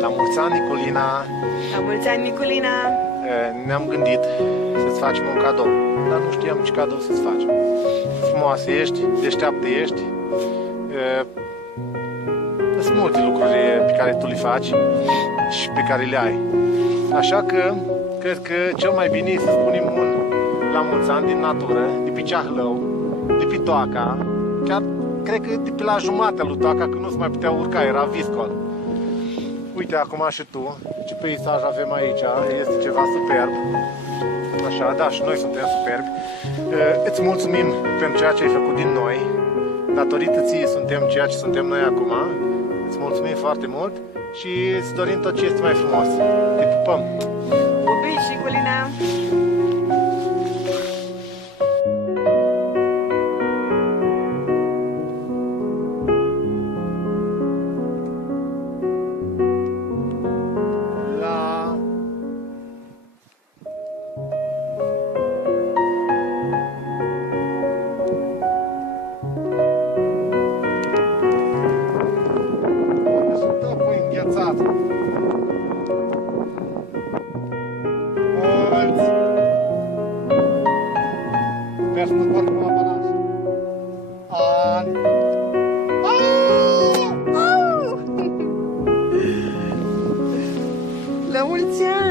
La mulți ani, Niculina! La mulți ani, Niculina! Ne-am gândit să-ți facem un cadou, dar nu știam ce cadou să-ți facem. Frumoasă ești, deșteaptă ești, sunt multe lucruri pe care tu le faci și pe care le ai. Așa că, cred că cel mai bine e să spunem un la mulți ani din natură, de pe Ceahlău, de pe Toaca, chiar cred că de pe la jumatea lui Toaca, că nu se mai putea urca, era viscol. Uite acum și tu, ce peisaj avem aici, este ceva superb. Așa, da, și noi suntem superbi. Îți mulțumim pentru ceea ce ai făcut din noi. Datorită ție suntem ceea ce suntem noi acum. Îți mulțumim foarte mult și îți dorim tot ce este mai frumos. Te pupăm! Pupici, Niculina! Sper să nu porc la balanș. Ani! La mulți ani!